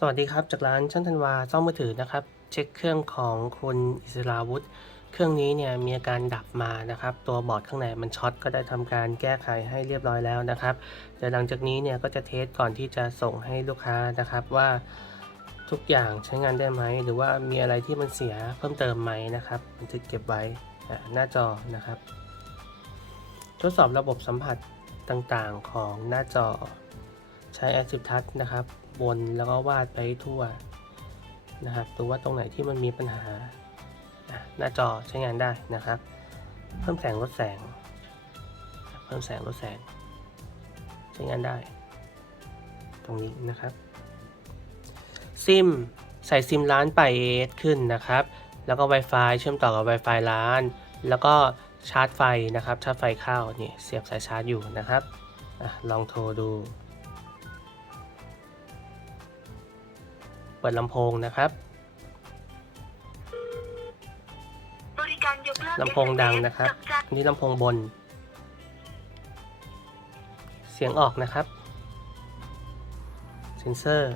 สวัสดีครับ จากร้านช่างธันวาซ่อมมือถือนะครับ เช็คเครื่องของคุณอิสราวุธ เครื่องนี้เนี่ยมีอาการดับมานะครับ ตัวบอร์ดข้างในมันช็อตก็ได้ทำการแก้ไขให้เรียบร้อยแล้วนะครับเดี๋ยวหลังจากนี้เนี่ยก็จะเทสก่อนที่จะส่งให้ลูกค้านะครับว่าทุกอย่างใช้งานได้ไหม หรือว่ามีอะไรที่มันเสียเพิ่มเติมไหมนะครับบันทึกเก็บไว้หน้าจอนะครับ ทดสอบระบบสัมผัสต่างๆของหน้าจอ ใช้ Active Touch นะครับวนแล้วก็วาดไปทั่วนะครับดูว่าตรงไหนที่มันมีปัญหา หน้าจอใช้งานได้นะครับ เพิ่มแสงลดแสง เพิ่มแสงลดแสง ใช้งานได้ ตรงนี้นะครับ ซิมใส่ซิมร้านไปเอสขึ้นนะครับ แล้วก็ Wi-Fi เชื่อมต่อกับ Wi-Fi ร้าน แล้วก็ชาร์จไฟนะครับ ชาร์จไฟเข้านี่เสียบสายชาร์จอยู่นะครับอลองโทรดู เปิดลำโพงนะครับบริการยกเลิกลำโพงดังนะครับดอกจันอันนี้ลำโพงบน เสียงออกนะครับ เซนเซอร์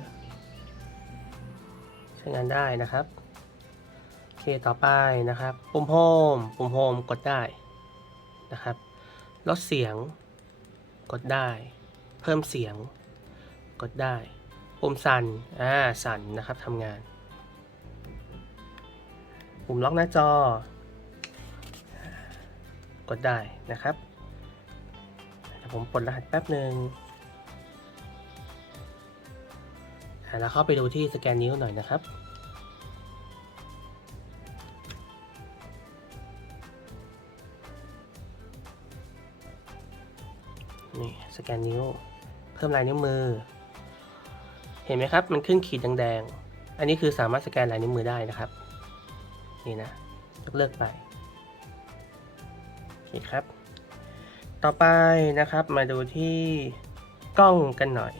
ใช้งานได้นะครับโอเคต่อไปนะครับ ปุ่มโฮมปุ่มโฮมกดได้นะครับลดเสียง กดได้ เพิ่มเสียง กดได้ ปุ่มสั่น อ่า สั่นนะครับทำงาน ปุ่มล็อกหน้าจอ กดได้นะครับผมปลดรหัสแป๊บหนึ่งแล้วเข้าไปดูที่สแกนนิ้วหน่อยนะครับ นี่สแกนนิ้ว เพิ่มลายนิ้วมือ เห็นไหมครับ มันขึ้นขีดแดงๆ อันนี้คือสามารถสแกนลายนิ้วมือได้นะครับ นี่นะยกเลิกไปโอเคครับ ต่อไปนะครับมาดูที่กล้องกันหน่อย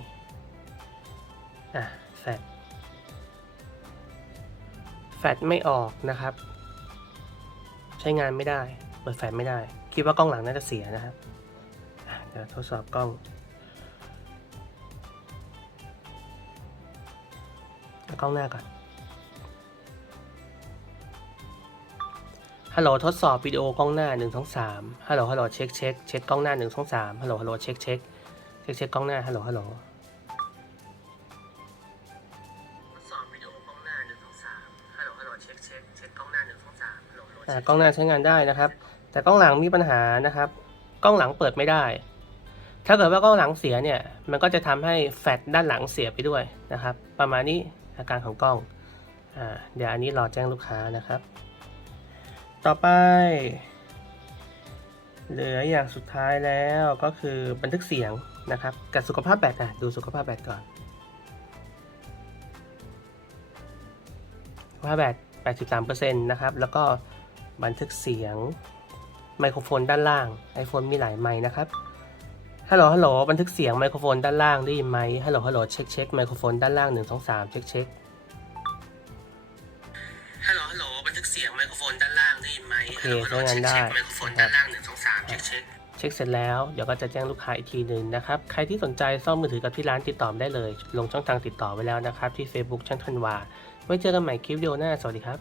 อะแฟลชแฟลชไม่ออกนะครับ ใช้งานไม่ได้ เปิดแฟลชไม่ได้ คิดว่ากล้องหลังน่าจะเสียนะครับอะเดี๋ยวทดสอบกล้อง เอากล้องหน้าก่อน ฮัลโหลทดสอบวิดีโอกล้องหน้า1 2 3ฮัลโหลฮัลโหลเช็คเช็คเช็คกล้องหน้า1 2 3ฮัลโหลฮัลโหลเช็คเช็คเช็คเช็คกล้องหน้าฮัลโหลฮัลโหลทดสอบวิดีโอกล้องหน้า1 2 3ฮัลโหลฮัลโหลเช็คเช็คเช็คกล้องหน้า1 2 3ฮัลโหลฮัลโหลอ่ากล้องหน้าใช้งานได้นะครับ แต่กล้องหลังมีปัญหานะครับ กล้องหลังเปิดไม่ได้ ถ้าเกิดว่ากล้องหลังเสียเนี่ย มันก็จะทำให้แฟลชด้านหลังเสียไปด้วยนะครับ ประมาณนี้ อาการของกล้องอเดี๋ยวอันนี้รอแจ้งลูกค้านะครับ ต่อไป เหลืออย่างสุดท้ายแล้วก็คือบันทึกเสียงนะครับกับสุขภาพแบตอะดูสุขภาพแบตก่อนสุขภาพแบต83%นะครับ แล้วก็บันทึกเสียงไมโครโฟนด้านล่าง iPhone มีหลายไมค์นะครับ ฮัลโหลฮัลโหลบันทึกเสียงไมโครโฟนด้านล่างได้ยินไหมฮัลโหลฮัลโหลเช็คเช็คไมโครโฟนด้านล่าง1 2 3เช็คเช็คฮัลโหลฮัลโหลบันทึกเสียงไมโครโฟนด้านล่างได้ยินไหมโอเคใช้งานได้ไมโครโฟนด้านล่างหนึ่งสองสามเช็คเช็คเช็คเสร็จแล้วเดี๋ยวก็จะแจ้งลูกค้าอีกทีหนึ่งนะครับ ใครที่สนใจซ่อมมือถือกับที่ร้านติดต่อได้เลย ลงช่องทางติดต่อไว้แล้วนะครับ ที่ Facebook ช่างธันวาไว้เจอกันใหม่คลิปวิดีโอหน้าสวัสดีครับ